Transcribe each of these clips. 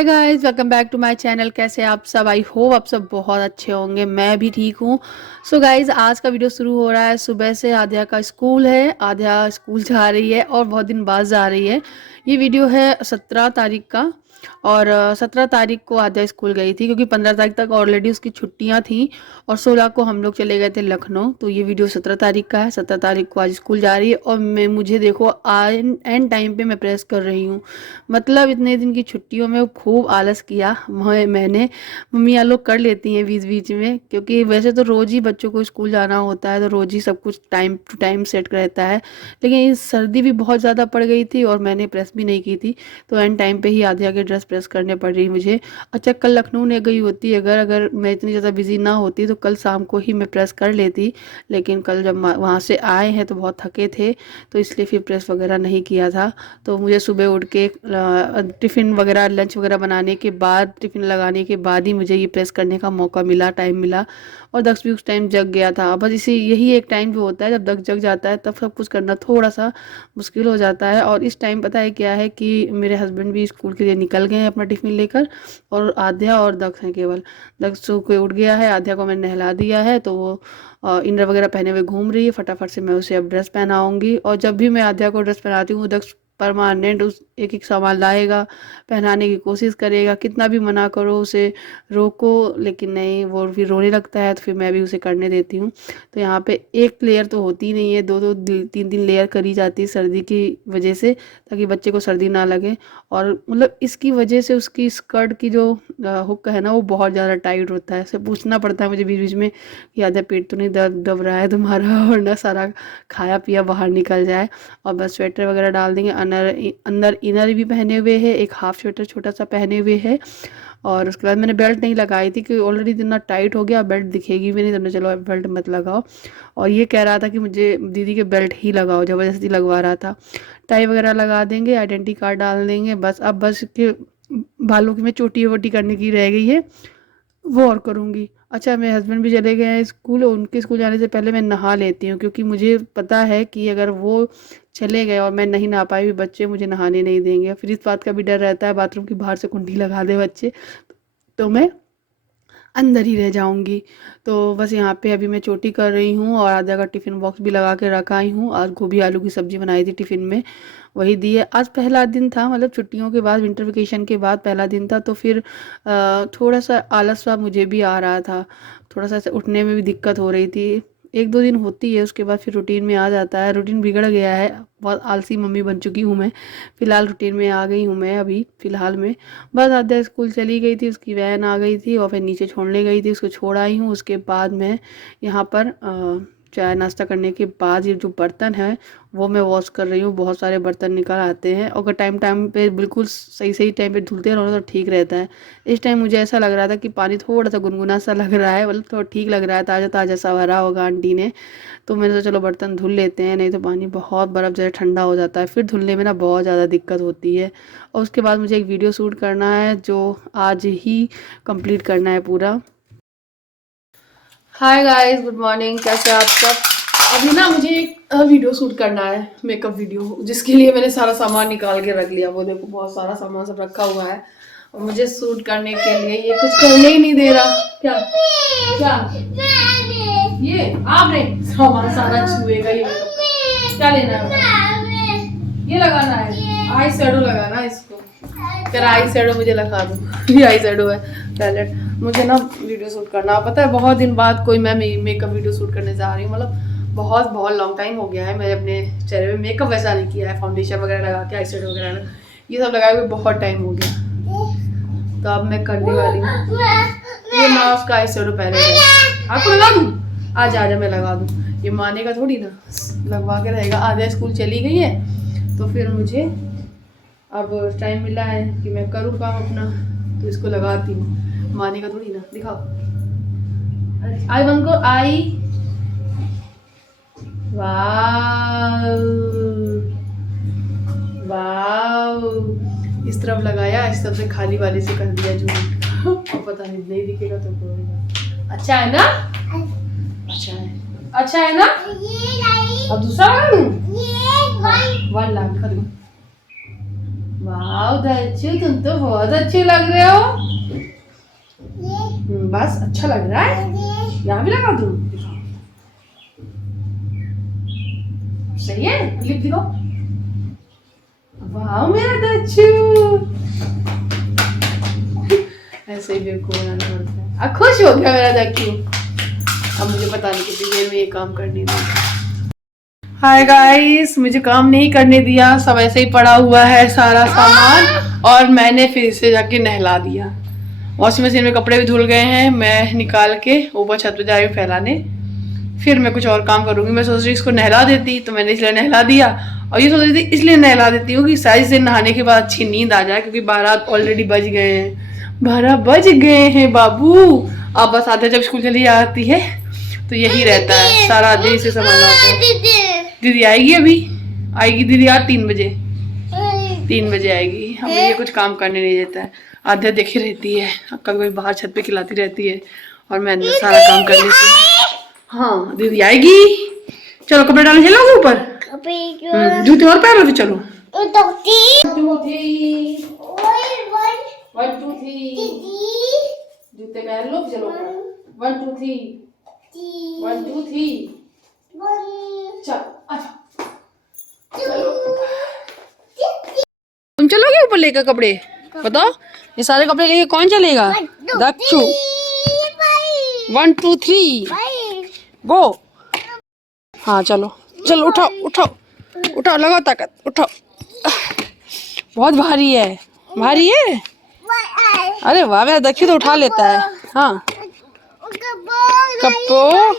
Hi guys, welcome back to my channel. कैसे हैं आप सब? आई होप आप सब बहुत अच्छे होंगे। मैं भी ठीक हूँ। सो गाइस, आज का वीडियो शुरू हो रहा है। सुबह से आध्या का स्कूल है। आध्या स्कूल जा रही है और बहुत दिन बाद जा रही है। ये वीडियो है 17 तारीख का। और 17 तारीख को आध्या स्कूल गई थी क्योंकि 15 तारीख तक ऑलरेडी उसकी छुट्टियां थी। और 16 को हम लोग चले गए थे लखनऊ। तो ये वीडियो 17 तारीख का है। 17 तारीख को आज स्कूल जा रही है और मुझे देखो एंड टाइम पे मैं प्रेस कर रही हूँ। मतलब इतने दिन की छुट्टियों में खूब आलस किया मैंने। मम्मियाँ लोग कर लेती हैं बीच बीच में, क्योंकि वैसे तो रोज़ ही बच्चों को स्कूल जाना होता है तो रोज़ ही सब कुछ टाइम टू टाइम सेट रहता है। लेकिन इस सर्दी भी बहुत ज़्यादा पड़ गई थी और मैंने प्रेस भी नहीं की थी। तो एंड टाइम पे ही आधी आगे ड्रेस प्रेस करने पड़ रही मुझे। अच्छा, कल लखनऊ ने गई होती, अगर अगर मैं इतनी ज़्यादा बिजी ना होती तो कल शाम को ही मैं प्रेस कर लेती। लेकिन कल जब वहाँ से आए हैं तो बहुत थके थे, तो इसलिए फिर प्रेस वगैरह नहीं किया था। तो मुझे सुबह उठ के टिफ़िन वगैरह लंच वगैरह बनाने के बाद, टिफ़िन लगाने के बाद ही मुझे ये प्रेस करने का मौका मिला, टाइम मिला। और दक्ष भी उस टाइम जग गया था। बस इसी यही एक टाइम जो होता है जब दक्ष जग जाता है तब सब कुछ करना थोड़ा सा मुश्किल हो जाता है। और इस टाइम पता है क्या है कि मेरे हस्बैंड भी स्कूल के लिए निकल गए हैं अपना टिफ़िन लेकर, और आध्या और दक्ष हैं केवल। दक्ष सो के उठ गया है, आध्या को मैंने नहला दिया है तो वो इनर वगैरह पहने हुए घूम रही है। फटाफट से मैं उसे अब ड्रेस पहनाऊंगी। और जब भी मैं आध्या को ड्रेस पहनाती हूँ दक्ष परमानेंट उस एक एक सामान लाएगा, पहनाने की कोशिश करेगा। कितना भी मना करो उसे, रोको, लेकिन नहीं, वो फिर रोने लगता है तो फिर मैं भी उसे करने देती हूँ। तो यहाँ पे एक लेयर तो होती नहीं है, दो दो तीन तीन लेयर करी जाती है सर्दी की वजह से, ताकि बच्चे को सर्दी ना लगे। और मतलब इसकी वजह से उसकी स्कर्ट की जो हुक है ना वो बहुत ज़्यादा टाइट होता है। उसे पूछना पड़ता है मुझे बीच बीच में कि आधा पेट तो नहीं दर्द दब रहा है तुम्हारा, वरना सारा खाया पिया बाहर निकल जाए। और बस स्वेटर वगैरह डाल देंगे। अंदर इनर भी पहने हुए है, एक हाफ स्वेटर छोटा सा पहने हुए है। और उसके बाद मैंने बेल्ट नहीं लगाई थी क्योंकि ऑलरेडी इतना टाइट हो गया, बेल्ट दिखेगी भी नहीं, तो चलो बेल्ट मत लगाओ। और ये कह रहा था कि मुझे दीदी के बेल्ट ही लगाओ, ज़बरदस्ती लगवा रहा था। टाई वगैरह लगा देंगे, आइडेंटिटी कार्ड डाल देंगे बस। अब बस के बालों की मैं चोटी वोटी करने की रह गई है, वो और करूँगी। अच्छा, मेरे हस्बैंड भी चले गए हैं स्कूल, उनके स्कूल जाने से पहले मैं नहा लेती हूँ क्योंकि मुझे पता है कि अगर वो चले गए और मैं नहीं नहा पाई भी, बच्चे मुझे नहाने नहीं देंगे। फिर इस बात का भी डर रहता है बाथरूम की बाहर से कुंडी लगा दे बच्चे, तो मैं अंदर ही रह जाऊंगी। तो बस यहाँ पे अभी मैं चोटी कर रही हूँ और आधा का टिफ़िन बॉक्स भी लगा के रखा ही हूँ। आज गोभी आलू की सब्ज़ी बनाई थी टिफ़िन में, वही दी है। आज पहला दिन था, मतलब छुट्टियों के बाद, विंटर वेकेशन के बाद पहला दिन था। तो फिर थोड़ा सा आलस सा मुझे भी आ रहा था, थोड़ा सा ऐसे उठने में भी दिक्कत हो रही थी। एक दो दिन होती है, उसके बाद फिर रूटीन में आ जाता है। रूटीन बिगड़ गया है, बहुत आलसी मम्मी बन चुकी हूँ मैं। फ़िलहाल रूटीन में आ गई हूँ मैं अभी फ़िलहाल में। बस आधा स्कूल चली गई थी, उसकी वैन आ गई थी और फिर नीचे छोड़ने गई थी, उसको छोड़ आई हूँ। उसके बाद मैं यहाँ पर चाय नाश्ता करने के बाद ये जो बर्तन है वो मैं वॉश कर रही हूँ। बहुत सारे बर्तन निकल आते हैं, अगर टाइम टाइम पे बिल्कुल सही सही टाइम पे धुलते रहो तो ठीक रहता है। इस टाइम मुझे ऐसा लग रहा था कि पानी थोड़ा सा गुनगुना सा लग रहा है, मतलब थोड़ा ठीक लग रहा है, ताज़ा ताज़ा सा भरा होगा आंटी ने। तो मैंने सोचा चलो बर्तन धुल लेते हैं, नहीं तो पानी बहुत बर्फ़ जैसे ठंडा हो जाता है, फिर धुलने में ना बहुत ज़्यादा दिक्कत होती है। और उसके बाद मुझे एक वीडियो शूट करना है जो आज ही कंप्लीट करना है पूरा। हाय गाइस, गुड मॉर्निंग, कैसे आप सब? अभी ना मुझे एक वीडियो शूट करना है, मेकअप वीडियो, जिसके लिए मैंने सारा सामान निकाल के रख लिया। वो देखो बहुत सारा सामान सब रखा हुआ है और मुझे शूट करने के लिए ये कुछ करने ही नहीं दे रहा। क्या क्या ये आपने सामान सारा छुएगा ये मेकअप का। क्या लेना है? ये लगाना है, आई शेडो लगाना है इसको। तेरा आई शेडो मुझे लगा दो। ये आई शेडो है पैलेट। मुझे ना वीडियो शूट करना, पता है बहुत दिन बाद कोई मैं मेकअप वीडियो शूट करने जा रही हूँ। मतलब बहुत बहुत लॉन्ग टाइम हो गया है मैंने अपने चेहरे में मेकअप वैसा नहीं किया है, फाउंडेशन वगैरह लगा के, आई शेडो वगैरह ना ये सब लगाए हुए बहुत टाइम हो गया। तो अब मैं करने वाली हूँ। ये मास्क का आई शेडो पैलेट है, आपको लगा दूँ? आज आ जा मैं लगा दूँ, ये माने का थोड़ी ना, लगवा के रहेगा। आधा स्कूल चली गई है तो फिर मुझे अब टाइम मिला है कि मैं करूँ काम अपना, तो इसको लगाती हूँ। माने का थोड़ी ना, दिखाओ। आई वन को आई, वाव वाव, इस तरफ लगाया, इस तरफ से खाली वाले से कर दिया जो पता नहीं दिखेगा तो कोई ना। अच्छा है ना? अच्छा है, अच्छा है ना? अब दूसरा लगा दूँ? वन लाख कर दूँ। वाह दच्चू, तुम तो बहुत अच्छे लग रहे हो। बस अच्छा लग रहा है। यहाँ भी लगा दूँ? सही है, क्लिप दिखाओ। वाह मेरा दच्चू, ऐसे ही बेवकूफ बनाना पड़ता है। अब खुश हो गया मेरा दच्चू। अब मुझे पता नहीं कितनी देर में ये काम करने देगा। हाय गाइस, मुझे काम नहीं करने दिया, सब ऐसे ही पड़ा हुआ है सारा सामान, और मैंने फिर से जाके नहला दिया। वॉशिंग मशीन में कपड़े भी धुल गए हैं, मैं निकाल के ऊपर छत पे जा रही हूँ फैलाने। फिर मैं कुछ और काम करूंगी। मैं सोच रही इसको नहला देती, तो मैंने इसलिए नहला दिया, और ये सोच रही थी इसलिए नहला देती हूँ कि सारी से नहाने के बाद अच्छी नींद आ जाए, क्योंकि 12 ऑलरेडी बज गए हैं। 12 बज गए हैं बाबू। अब बस आधा जब स्कूल चली आती है तो यही रहता है, सारा दिन से संभालना होता है। दीदी आएगी अभी, आएगी दीदी आज 3 बजे। 3 बजे आएगी। हमें ये कुछ काम करने नहीं देता है, आधे देखी रहती है, कभी कभी बाहर छत पे खिलाती रहती है, और मैं अंदर सारा काम कर लेती हूँ। हाँ दीदी आएगी। चलो कपड़े डालने चलोगे ऊपर? जूते और पहन लो फिर चलो। 1 2 3 1 2 3 जूते पहन लो चलो। 1 2 3 1 2 3 चलो अच्छा। तुम चलोगे ऊपर लेकर कपड़े? बताओ, ये सारे कपड़े लेके कौन चलेगा? दक्षु। 1 2 3 गो। हाँ चलो चलो, उठाओ उठाओ उठाओ, लगाओ ताकत, उठाओ। बहुत भारी है, भारी है। अरे वाह, मेरा दक्षु तो उठा लेता है। हाँ कप्पो।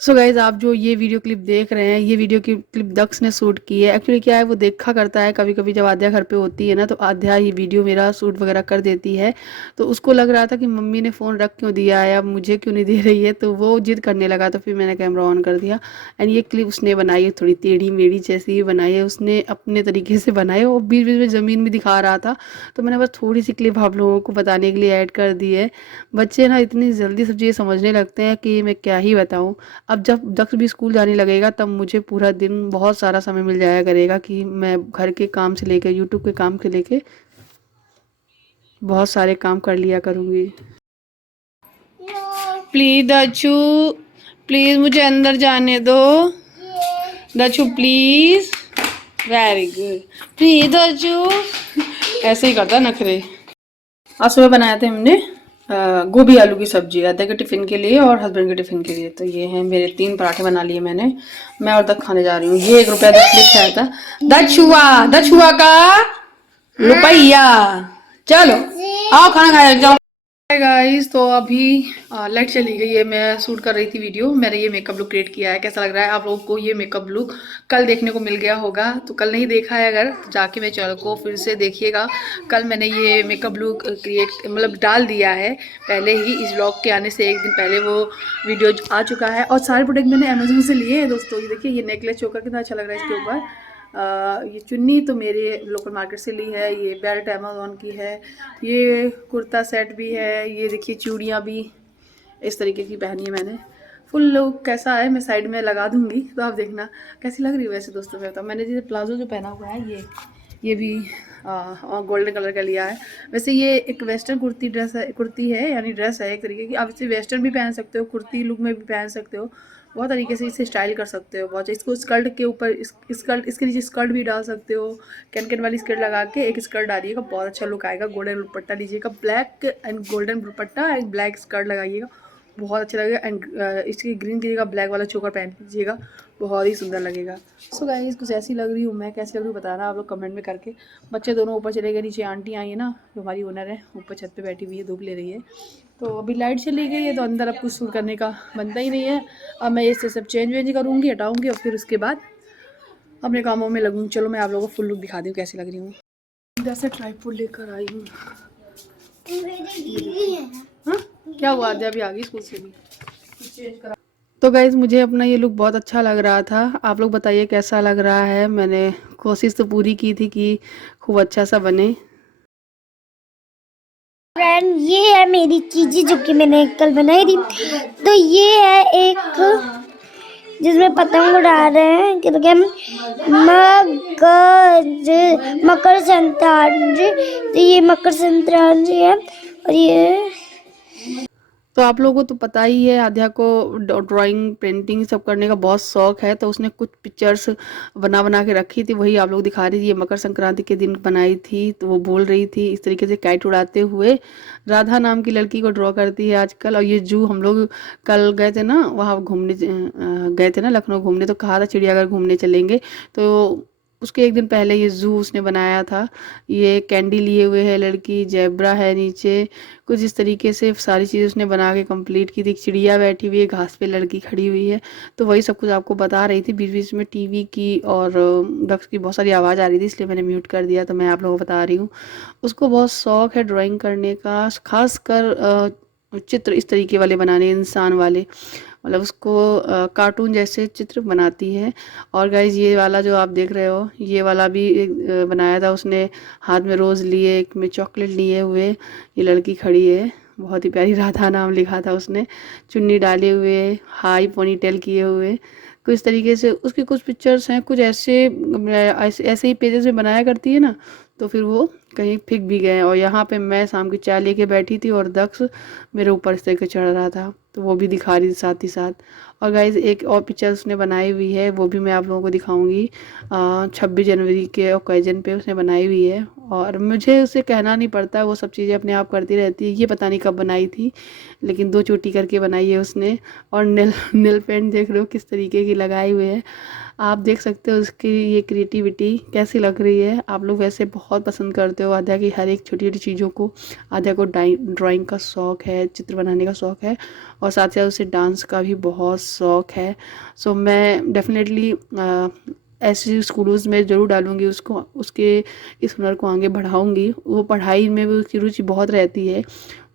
सो गाइज, आप जो ये वीडियो क्लिप देख रहे हैं, ये वीडियो की क्लिप दक्ष ने शूट की है। एक्चुअली क्या है, वो देखा करता है कभी कभी जब आध्या घर पे होती है ना, तो आध्या ये वीडियो मेरा शूट वगैरह कर देती है। तो उसको लग रहा था कि मम्मी ने फ़ोन रख क्यों दिया है, अब मुझे क्यों नहीं दे रही है, तो वो जिद करने लगा। तो फिर मैंने कैमरा ऑन कर दिया, एंड ये क्लिप उसने बनाई है, थोड़ी टेढ़ी मेढ़ी जैसी ही बनाई है उसने, अपने तरीके से बनाई है। और बीच बीच में ज़मीन भी दिखा रहा था, तो मैंने बस थोड़ी सी क्लिप आप लोगों को बताने के लिए ऐड कर दी है। बच्चे ना इतनी जल्दी सब चीज़ें समझने लगते हैं कि मैं क्या ही बताऊँ। अब जब दक्ष भी स्कूल जाने लगेगा, तब मुझे पूरा दिन बहुत सारा समय मिल जाया करेगा कि मैं घर के काम से लेकर यूट्यूब के काम से लेके बहुत सारे काम कर लिया करूँगी। प्लीज दक्षु, प्लीज मुझे अंदर जाने दो। Dakshu please. Very good, please Dakshu. ऐसे ही करता नखरे। आज सुबह बनाया था हमने गोभी आलू की सब्जी, आधा के टिफ़िन के लिए और हस्बैंड के टिफ़िन के लिए। तो ये हैं मेरे 3 पराठे बना लिए मैंने। मैं और तक खाने जा रही हूँ। ये 1 रुपया लिखा आया था, दछुआ का रुपया। चलो आओ खाना खाया जाओ। हाय गाइस, तो अभी लाइट चली गई है। मैं शूट कर रही थी वीडियो। मैंने ये मेकअप लुक क्रिएट किया है, कैसा लग रहा है आप लोगों को? ये मेकअप लुक कल देखने को मिल गया होगा, तो कल नहीं देखा है अगर, तो जाके मेरे चैनल को फिर से देखिएगा। कल मैंने ये मेकअप लुक क्रिएट मतलब डाल दिया है पहले ही, इस व्लॉग के आने से 1 दिन पहले वो वीडियो आ चुका है। और सारे प्रोडक्ट मैंने अमेजोन से लिए हैं दोस्तों। ये देखिए, ये नेकलेस चोकर कितना अच्छा लग रहा है इसके ऊपर। ये चुन्नी तो मेरे लोकल मार्केट से ली है, ये बेल्ट अमेजोन की है, ये कुर्ता सेट भी है, ये देखिए चूड़ियाँ भी इस तरीके की पहनी है मैंने। फुल लुक कैसा है मैं साइड में लगा दूंगी, तो आप देखना कैसी लग रही है। वैसे दोस्तों मैं बताऊँ, मैंने जैसे प्लाजो जो पहना हुआ है ये भी गोल्डन कलर का लिया है। वैसे ये एक वेस्टर्न कुर्ती है, यानी ड्रेस है एक तरीके की। आप इसे वेस्टर्न भी पहन सकते हो, कुर्ती लुक में भी पहन सकते हो, बहुत तरीके से इसे स्टाइल कर सकते हो। बहुत इसको स्कर्ट के ऊपर स्कर्ट, इसके नीचे स्कर्ट भी डाल सकते हो। कैन वाली स्कर्ट लगा के एक स्कर्ट डालिएगा, बहुत अच्छा लुक आएगा। गोल्डन दुपट्टा लीजिएगा, black and golden dupatta and black skirt लगाइएगा, बहुत अच्छा लगेगा। एंड इसकी ग्रीन कलर का ब्लैक वाला चोकर पहन लीजिएगा, बहुत ही सुंदर लगेगा। सो गाइस, कुछ ऐसी लग रही हूँ मैं, कैसी लग रही हूँ बताना आप लोग कमेंट में करके। बच्चे दोनों ऊपर चले गए, नीचे आंटी आई है ना जो हमारी ओनर है, ऊपर छत पे बैठी हुई है, धूप ले रही है। तो अभी लाइट चली गई है, तो अंदर अब कुछ शूट करने का बनता ही नहीं है। अब मैं इससे सब चेंज करूँगी, हटाऊँगी, और फिर उसके बाद अपने कामों में लगूँगी। चलो मैं आप लोगों को फुल लुक दिखा दूँ कैसी लग रही हूँ। इधर से ट्राइपॉड लेकर आई हूँ। हाँ क्या हुआ, आद्या भी आ गई स्कूल से भी। तो गाइज़, मुझे अपना ये लुक बहुत अच्छा लग रहा था। आप लोग बताइए कैसा लग रहा है। मैंने कोशिश तो पूरी की थी कि खूब अच्छा सा बने। फ्रेंड, ये है मेरी चीज़ें जो कि मैंने कल बनाई थी। तो ये है एक जिसमें पतंग उड़ा रहे हैं कि मकर संक्रांति। तो ये मकर संक्रांति है और ये तो आप लोगों को तो पता ही है, आध्या को ड्राइंग पेंटिंग सब करने का बहुत शौक है। तो उसने कुछ पिक्चर्स बना बना के रखी थी, वही आप लोग दिखा रही थी। ये मकर संक्रांति के दिन बनाई थी। तो वो बोल रही थी इस तरीके से काइट उड़ाते हुए राधा नाम की लड़की को ड्रॉ करती है आजकल। और ये जू हम लोग कल गए थे ना, वहाँ घूमने गए थे ना लखनऊ घूमने, तो कहा था चिड़ियाघर घूमने चलेंगे। तो उसके एक दिन पहले ये जू उसने बनाया था। ये कैंडी लिए हुए है लड़की, जेब्रा है नीचे, कुछ इस तरीके से सारी चीज़ उसने बना के कंप्लीट की थी। एक चिड़िया बैठी हुई है, घास पे लड़की खड़ी हुई है। तो वही सब कुछ आपको बता रही थी। बीच बीच में टीवी की और डक्स की बहुत सारी आवाज़ आ रही थी, इसलिए मैंने म्यूट कर दिया। तो मैं आप लोगों को बता रही हूँ, उसको बहुत शौक है ड्राइंग करने का, खासकर चित्र इस तरीके वाले बनाने, इंसान वाले, मतलब उसको कार्टून जैसे चित्र बनाती है। और गाइज ये वाला जो आप देख रहे हो, ये वाला भी एक बनाया था उसने, हाथ में रोज़ लिए, एक में चॉकलेट लिए हुए। ये लड़की खड़ी है, बहुत ही प्यारी, राधा नाम लिखा था उसने, चुन्नी डाले हुए, हाई पोनी टेल किए हुए। कुछ तरीके से उसके कुछ पिक्चर्स हैं, कुछ ऐसे ही पेजेस में बनाया करती है ना, तो फिर वो कहीं फिक भी गए। और यहाँ पे मैं शाम की चाय लेके बैठी थी और दक्ष मेरे ऊपर इस तरीके चढ़ रहा था, तो वो भी दिखा रही थी साथ ही साथ। और गाइज एक और पिक्चर उसने बनाई हुई है, वो भी मैं आप लोगों को दिखाऊंगी। 26 जनवरी के ओकेजन पे उसने बनाई हुई है, और मुझे उसे कहना नहीं पड़ता, वो सब चीज़ें अपने आप करती रहती है। ये पता नहीं कब बनाई थी, लेकिन 2 चोटी करके बनाई है उसने। और नील नील पेंट देख रहे हो किस तरीके की लगाई हुई है, आप देख सकते हो उसकी ये क्रिएटिविटी कैसी लग रही है। आप लोग वैसे बहुत पसंद करते हो आध्या की हर एक छोटी छोटी चीज़ों को। आध्या को ड्राइंग का शौक़ है, चित्र बनाने का शौक़ है, और साथ ही साथ उसे डांस का भी बहुत शौक़ है। सो मैं डेफिनेटली ऐसे स्कूल्स में ज़रूर डालूँगी उसको, उसके इस हुनर को आगे बढ़ाऊँगी। वो पढ़ाई में भी उसकी रुचि बहुत रहती है,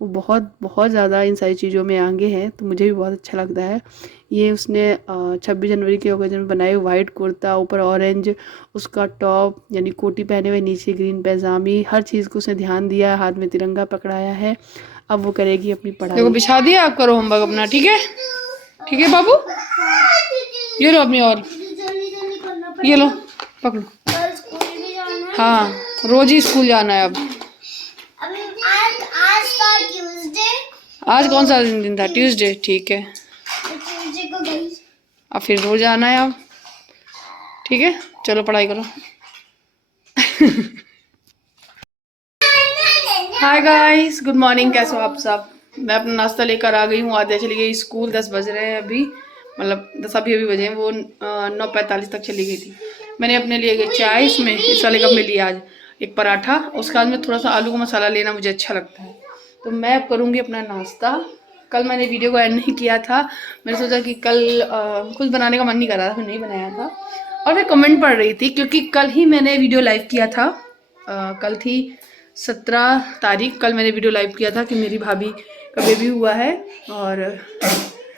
वो बहुत बहुत ज़्यादा इन सारी चीज़ों में आगे है, तो मुझे भी बहुत अच्छा लगता है। ये उसने 26 जनवरी के ओकेजन में बनाए, वाइट कुर्ता, ऊपर ऑरेंज उसका टॉप यानी कोटी पहने हुए, नीचे ग्रीन पैजामी, हर चीज़ को उसने ध्यान दिया है, हाथ में तिरंगा पकड़ाया है। अब वो करेगी अपनी पढ़ाई। देखो बिछा दिया, आप करो होमवर्क अपना, ठीक है? ठीक है बाबू, ये लो अपनी, और ये लो पकड़ो। हाँ, रोज ही स्कूल जाना है अब। आज कौन सा दिन था? ट्यूसडे, ठीक है। अब फिर रोज आना है अब, ठीक है? चलो पढ़ाई करो। हाय गाइस, गुड मॉर्निंग, कैसे हो आप सब? मैं अपना नाश्ता लेकर आ गई हूँ। आध्या चली गई स्कूल, 10 बज रहे हैं अभी, मतलब 10 अभी बजे हैं। वो 9:45 तक चली गई थी। मैंने अपने लिए चाय इसमें इस वाले कप में लिया, आज एक पराठा, उसके बाद में थोड़ा सा आलू का मसाला लेना मुझे अच्छा लगता है। तो मैं अब करूँगी अपना नाश्ता। कल मैंने वीडियो को एंड नहीं किया था, मैंने सोचा कि कल कुछ बनाने का मन नहीं कर रहा था, फिर नहीं बनाया था। और मैं कमेंट पढ़ रही थी, क्योंकि कल ही मैंने वीडियो लाइव किया था। कल थी 17 तारीख, कल मैंने वीडियो लाइव किया था कि मेरी भाभी का बेबी हुआ है, और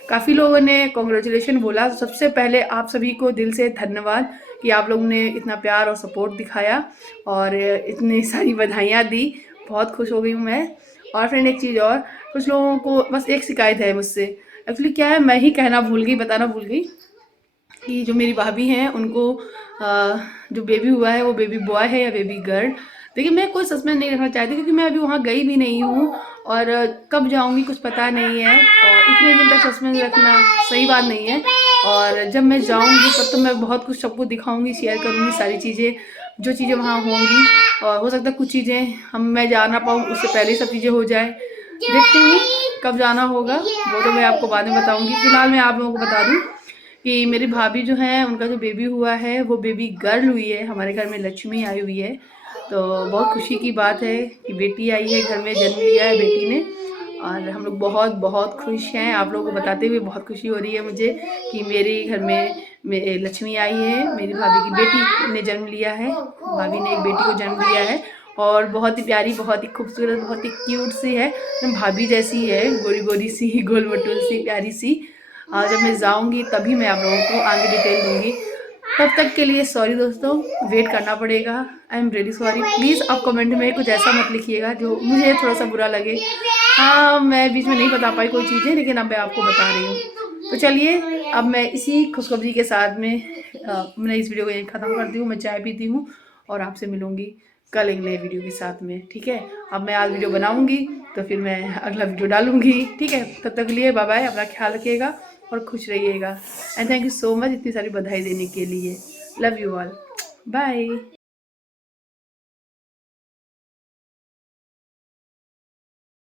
काफ़ी लोगों ने कॉन्ग्रेचुलेशन बोला। सबसे पहले आप सभी को दिल से धन्यवाद कि आप लोगों ने इतना प्यार और सपोर्ट दिखाया और इतनी सारी बधाइयाँ दी, बहुत खुश हो गई हूँ मैं। और फ्रेंड एक चीज़ और, कुछ लोगों को बस एक शिकायत है मुझसे, एक्चुअली क्या है, मैं ही कहना भूल गई, बताना भूल गई कि जो मेरी भाभी हैं उनको जो बेबी हुआ है वो बेबी बॉय है या बेबी गर्ल। देखिए मैं कोई सस्पेंस नहीं रखना चाहती, क्योंकि मैं अभी वहाँ गई भी नहीं हूँ और कब जाऊँगी कुछ पता नहीं है, और इतने दिन तक सस्पेंस रखना सही बात नहीं है। और जब मैं जाऊँगी तब तो मैं बहुत कुछ सबको दिखाऊँगी, शेयर करूँगी सारी चीज़ें, जो चीज़ें वहाँ होंगी। और हो सकता है कुछ चीज़ें मैं जा ना पाऊँ, उससे पहले ही सब चीज़ें हो जाए। देखती हूँ कब जाना होगा, वो तो मैं आपको बाद में बताऊँगी। फिलहाल मैं आप लोगों को बता दूँ कि मेरी भाभी जो है उनका जो बेबी हुआ है वो बेबी गर्ल हुई है। हमारे घर में लक्ष्मी आई हुई है, तो बहुत खुशी की बात है कि बेटी आई है, घर में जन्म लिया है बेटी ने, और हम लोग बहुत बहुत खुश हैं। आप लोगों को बताते हुए बहुत खुशी हो रही है मुझे कि मेरे घर में लक्ष्मी आई है, मेरी भाभी की बेटी ने जन्म लिया है। भाभी ने एक बेटी को जन्म दिया है, और बहुत ही प्यारी, बहुत ही खूबसूरत, बहुत ही क्यूट सी है, भाभी जैसी है, गोरी गोरी सी, गोल मटोल सी, प्यारी सी। जब मैं जाऊंगी तभी मैं आप लोगों को आगे डिटेल दूंगी। तब तक के लिए सॉरी दोस्तों, वेट करना पड़ेगा, I am really sorry. Please आप कमेंट में कुछ ऐसा मत लिखिएगा जो मुझे थोड़ा सा बुरा लगे। हाँ, मैं बीच में नहीं बता पाई कोई चीज़ें, लेकिन अब मैं आपको बता रही हूँ। तो चलिए अब मैं इसी खुशखबरी के साथ में मैं इस वीडियो को यहीं ख़त्म करती हूँ। मैं चाय पीती हूँ और आपसे मिलूंगी कल एक नए वीडियो के साथ में, ठीक है। अब मैं आज वीडियो बनाऊंगी तो फिर मैं अगला वीडियो डालूंगी, ठीक है। तब तक के लिए बाय बाय, अपना ख्याल रखिएगा और खुश रहिएगा। And thank you so much इतनी सारी बधाई देने के लिए। Love you all, bye.